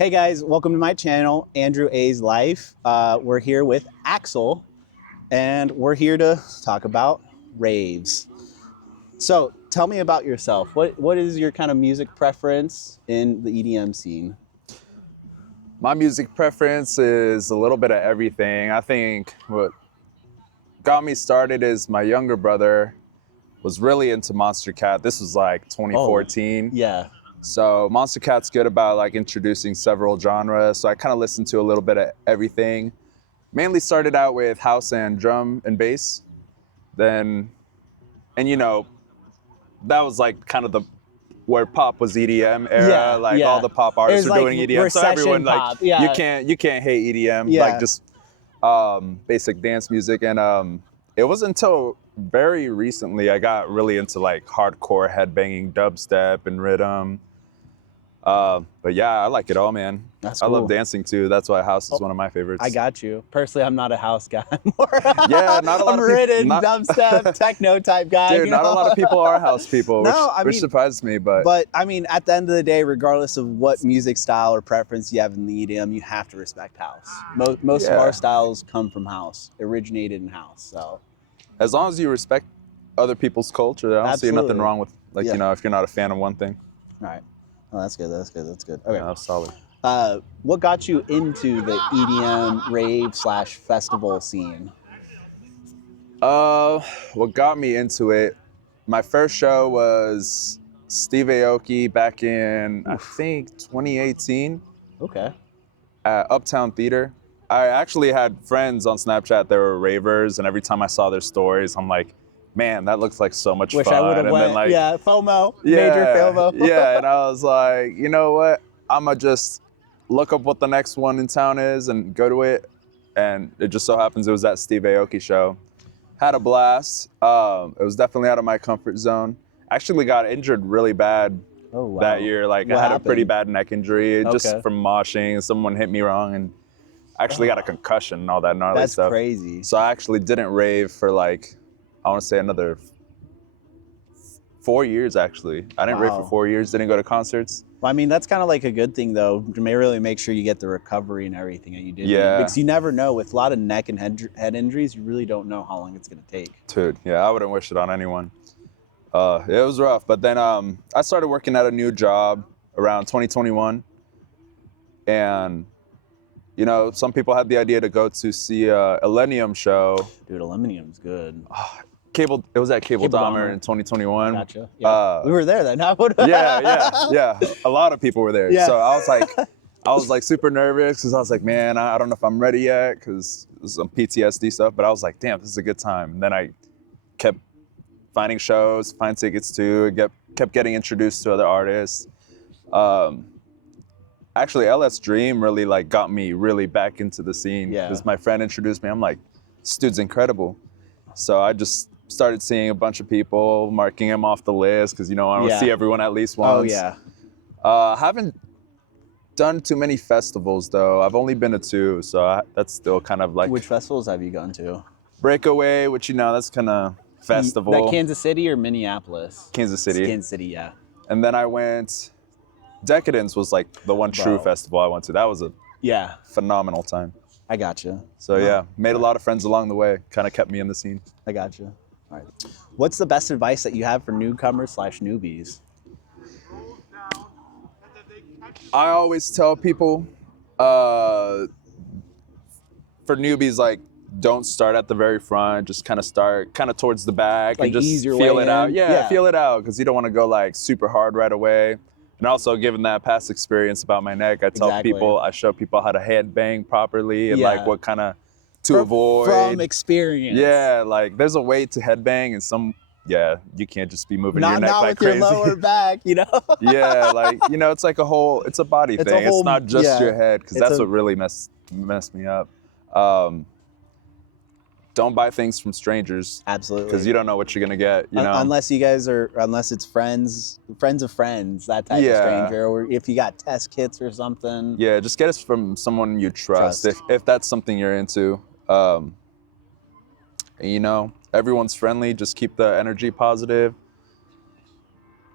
Hey guys, welcome to my channel, Andrew A's Life. We're here with Axel, and we're here to talk about raves. So tell me about yourself. What is your kind of music preference in the EDM scene? My music preference is a little bit of everything. I think what got me started is my younger brother was really into Monster Cat. This was like 2014. Yeah. So Monster Cat's good about like introducing several genres. So I kind of listened to a little bit of everything. Mainly started out with house and drum and bass. Then, and you know, that was like kind of the where pop was EDM era. Like all the pop artists were doing EDM. So everyone pop. like you can't hate EDM. Yeah. Like just basic dance music. And it wasn't until very recently I got really into like hardcore headbanging dubstep and rhythm. But yeah, I like it all, man. That's I cool. love dancing too. That's why house is one of my favorites. I got you. Personally, I'm not a house guy. Yeah, not a lot of rhythm, people. Dubstep, techno type guy. Dude, not a lot of people are house people, which surprised me. But I mean, at the end of the day, regardless of what music style or preference you have in the EDM, you have to respect house. Most of our styles come from house, originated in house. So, as long as you respect other people's culture, I don't see nothing wrong with if you're not a fan of one thing. All right. Oh, that's good. That's good. That's good. Okay. Yeah, that's solid. What got you into the EDM rave / festival scene? What got me into it, my first show was Steve Aoki back in, I think, 2018. Okay. At Uptown Theater. I actually had friends on Snapchat that were ravers, and every time I saw their stories, I'm like, man, that looks like so much fun. I would have went. Then, like, yeah, FOMO, major FOMO. Yeah, and I was like, you know what? I'ma just look up what the next one in town is and go to it. And it just so happens it was that Steve Aoki show. Had a blast. It was definitely out of my comfort zone. Actually got injured really bad that year. Like I had a pretty bad neck injury just from moshing. Someone hit me wrong and actually got a concussion and all that gnarly stuff. That's crazy. So I actually didn't rave for like, I want to say another 4 years actually. I didn't rave for 4 years, didn't go to concerts. Well, I mean, that's kind of like a good thing though. You may really make sure you get the recovery and everything that you did. Yeah. Because you never know, with a lot of neck and head injuries, you really don't know how long it's going to take. Dude, yeah, I wouldn't wish it on anyone. It was rough, but then I started working at a new job around 2021. And, you know, some people had the idea to go to see a Millennium show. Dude, Millennium's good. It was at Cable Dahmer in 2021. Gotcha. Yeah. We were there then. Yeah. A lot of people were there. Yeah. So I was like super nervous because I was like, man, I don't know if I'm ready yet because there's some PTSD stuff. But I was like, damn, this is a good time. And then I kept finding shows, find tickets to, kept getting introduced to other artists. Actually, LS Dream really like got me really back into the scene because my friend introduced me. I'm like, this dude's incredible. So I just started seeing a bunch of people, marking them off the list because, you know, I want to see everyone at least once. Oh, yeah. Haven't done too many festivals, though. I've only been to 2, so that's still kind of like... Which festivals have you gone to? Breakaway, which, you know, that's kind of festival. That Kansas City or Minneapolis? Kansas City. Kansas City, yeah. And then I went... Decadence was like the one true festival I went to. That was a phenomenal time. I gotcha. So yeah, made a lot of friends along the way. Kind of kept me in the scene. I gotcha. All right. What's the best advice that you have for newcomers / newbies? I always tell people, for newbies, like, don't start at the very front. Just kind of start kind of towards the back and just feel it out. Yeah, feel it out because you don't want to go like super hard right away. And also, given that past experience about my neck, I tell people, I show people how to headbang properly and like what kind of to avoid. From experience. Yeah, like there's a way to headbang and you can't just be moving your neck like crazy. Not with your lower back, you know? Yeah, like, you know, it's like it's a body thing. It's not just your head because that's what really messed me up. Don't buy things from strangers. Absolutely. Because you don't know what you're going to get, you know? Unless it's friends of friends, that type of stranger, or if you got test kits or something. Yeah, just get it from someone you trust. If that's something you're into. You know, everyone's friendly. Just keep the energy positive.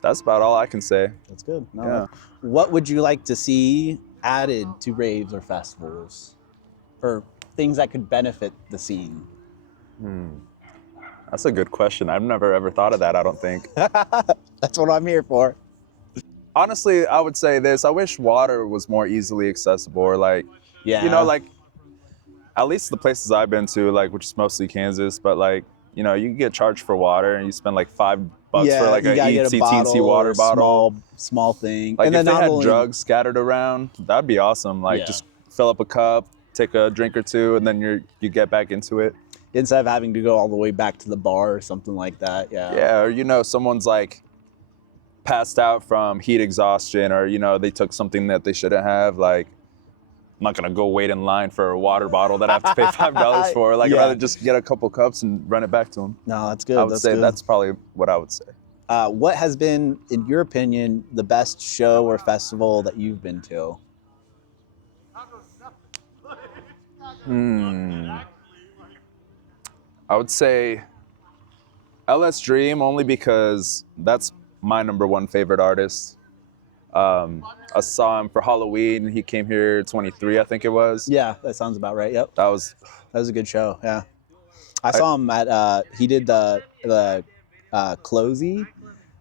That's about all I can say. That's good. What would you like to see added to raves or festivals, or things that could benefit the scene? That's a good question. I've never ever thought of that, I don't think. That's what I'm here for. Honestly, I would say this. I wish water was more easily accessible, or like, Yeah. like at least the places I've been to, like, which is mostly Kansas, but like, you can get charged for water and you spend like $5 for like you a gotta get a ECTC bottle water or a bottle. small thing. Like And if then they not had only drugs scattered around, that'd be awesome. Like Yeah. just fill up a cup, take a drink or two, and then you get back into it. instead of having to go all the way back to the bar or something like that. Yeah. Yeah, or someone's like passed out from heat exhaustion, or they took something that they shouldn't have. Like, I'm not gonna go wait in line for a water bottle that I have to pay $5 for. Like, I'd rather just get a couple cups and run it back to them. No, that's good. I would say good. that's probably what I would say. What has been, in your opinion, the best show or festival that you've been to? I would say LS Dream, only because that's my number one favorite artist. I saw him for Halloween. He came here 23, I think it was. Yeah, that sounds about right. Yep. That was a good show. Yeah. I saw him at, he did the Closey.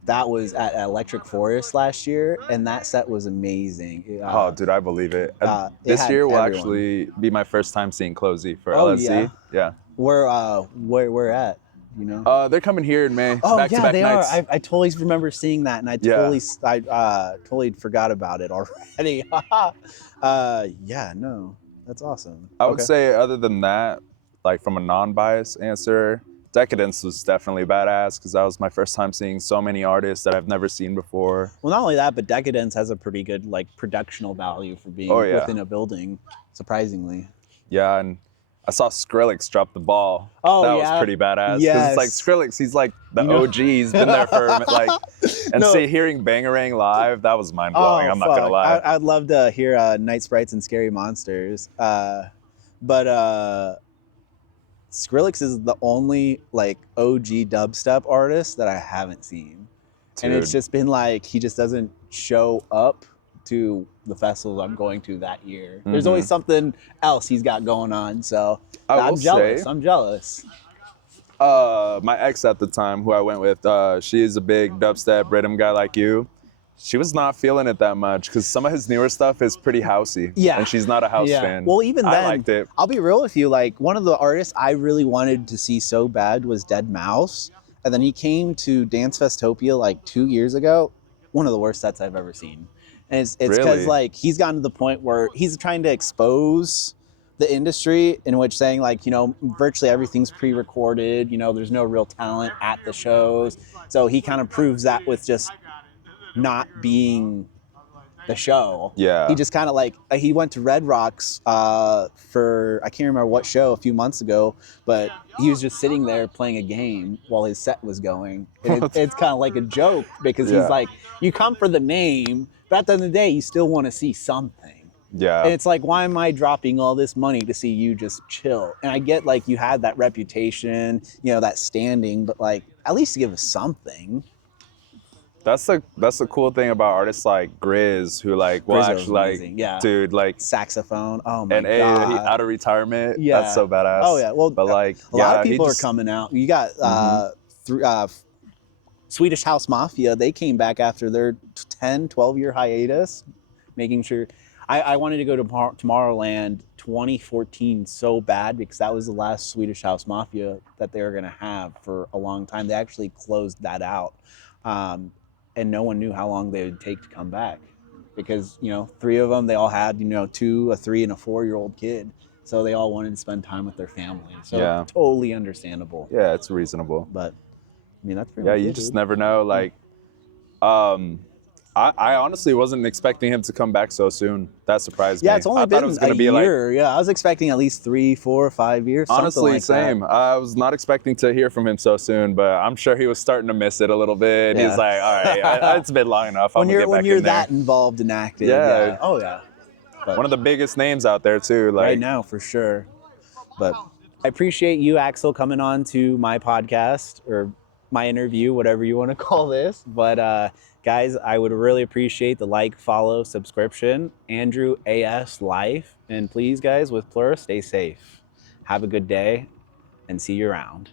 That was at Electric Forest last year, and that set was amazing. Oh, dude, I believe it. This had year will everyone. actually be my first time seeing Closey for Oh, LSC. Yeah. Where at? They're coming here in May. Oh, back-to-back they nights. are. I totally remember seeing that, and I totally forgot about it already. No, that's awesome. I would say, other than that, like from a non-biased answer, Decadence was definitely badass because that was my first time seeing so many artists that I've never seen before. Well, not only that, but Decadence has a pretty good like productional value for being within a building, surprisingly. Yeah, and I saw Skrillex drop the ball. Oh, that was pretty badass. Yes. Because it's like Skrillex, he's like the OG. He's been there for like, and hearing Bangarang live, that was mind blowing. I'm not gonna lie. I'd love to hear Night Sprites and Scary Monsters, but Skrillex is the only like OG dubstep artist that I haven't seen. Dude. And it's just been like he just doesn't show up to the festivals I'm going to that year. Mm-hmm. There's always something else he's got going on, so I'm jealous. I'm jealous. My ex at the time, who I went with, she is a big dubstep rhythm guy like you. She was not feeling it that much because some of his newer stuff is pretty housey. Yeah. And she's not a house fan. Well, even then, I liked it. I'll be real with you. Like, one of the artists I really wanted to see so bad was Dead Mouse. And then he came to Dance Festopia like 2 years ago. One of the worst sets I've ever seen. And it's because like he's gotten to the point where he's trying to expose the industry, in which saying like, virtually everything's pre-recorded. There's no real talent at the shows. So he kind of proves that with just not being the show. Yeah. He just kind of like, he went to Red Rocks for, I can't remember what show, a few months ago, but he was just sitting there playing a game while his set was going. And it's kind of like a joke because he's like, you come for the name, but at the end of the day, you still want to see something. Yeah. And it's like, why am I dropping all this money to see you just chill? And I get like you had that reputation, that standing, but like at least give us something. That's the cool thing about artists like Grizz, who like will actually like, dude, like saxophone. Oh my god! And he out of retirement. Yeah, that's so badass. Oh yeah, well, but like a lot of people are coming out. You got Swedish House Mafia. They came back after their 10-12 year hiatus, making sure. I wanted to go to Tomorrowland 2014 so bad because that was the last Swedish House Mafia that they were gonna have for a long time. They actually closed that out. And no one knew how long they would take to come back because, three of them, they all had, 2, a 3, and a 4-year-old kid. So they all wanted to spend time with their family. So totally understandable. Yeah, it's reasonable. But, that's pretty much you just never know. Like, I honestly wasn't expecting him to come back so soon. That surprised me. Yeah, it's only been a year. I was expecting at least 3, 4, 5 years. Honestly, like same. That. I was not expecting to hear from him so soon, but I'm sure he was starting to miss it a little bit. Yeah. He's like, all right, it's been long enough. When you're that involved and active. Yeah. Oh yeah. But one of the biggest names out there too. Like right now, for sure. But I appreciate you, Axel, coming on to my podcast or my interview, whatever you want to call this. But Guys, I would really appreciate the like, follow, subscription, Andrew AS Life. And please, guys, with Plura, stay safe. Have a good day and see you around.